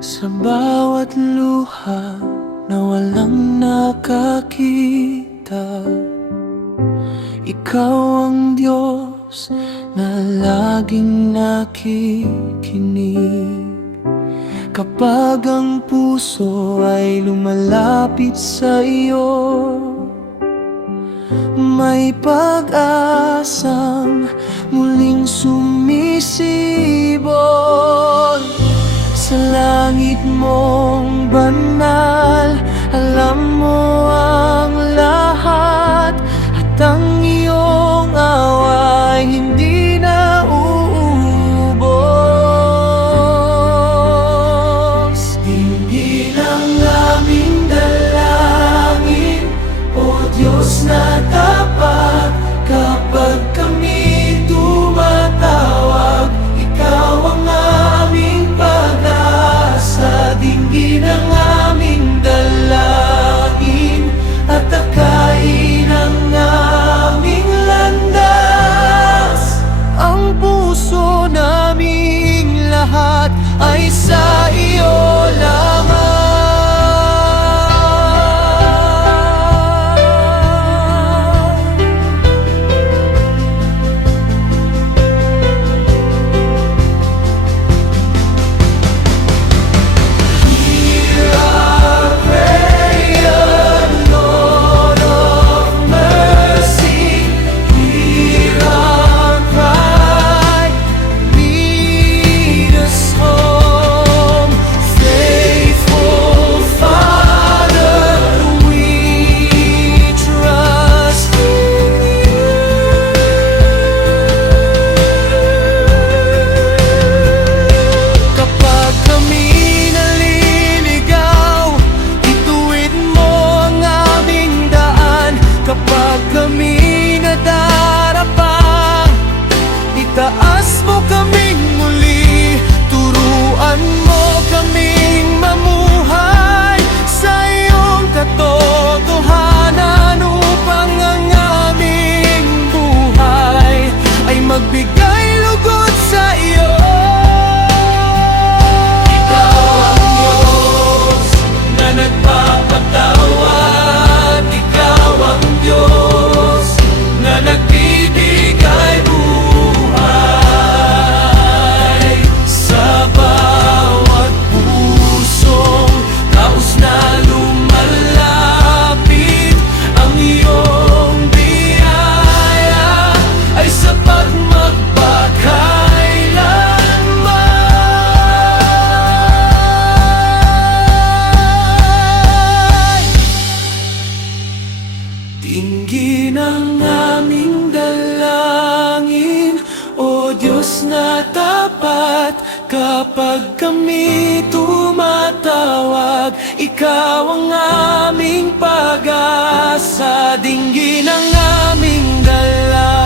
Sa bawat luha na walang nakakita, ikaw ang Diyos na laging nakikinig. Kapag ang puso ay lumalapit sa iyo, may pag-asang muling sumisibol. Sa langit mong banal, alam mo ang lahat, at ang iyong awa ay hindi na uubos. Hindi ng aming dalangin, O Diyos na tapat, kapag kami tumatawag, ikaw ang aming pag-asa. Dinggin ang aming dalangin at takayin ang aming landas. Ang puso naming lahat ay sa iyo lamang. Itaas mo kaming muli, turuan mo kaming mamuhay sa iyong katotohanan, upang ang aming buhay ay magbigay lugod sa iyo. Ikaw ang Diyos na nagpapatawad, ikaw ang Diyos na nagbibigay buhay sa bawat pusong taos na lumalapit. Ang iyong biyaya ay sapat magpakailanman. Dinggin ang aming dalangin, O Diyos na tapat, kapag kami tumatawag, ikaw ang aming pag-asa. Dinggin ang aming dalangin,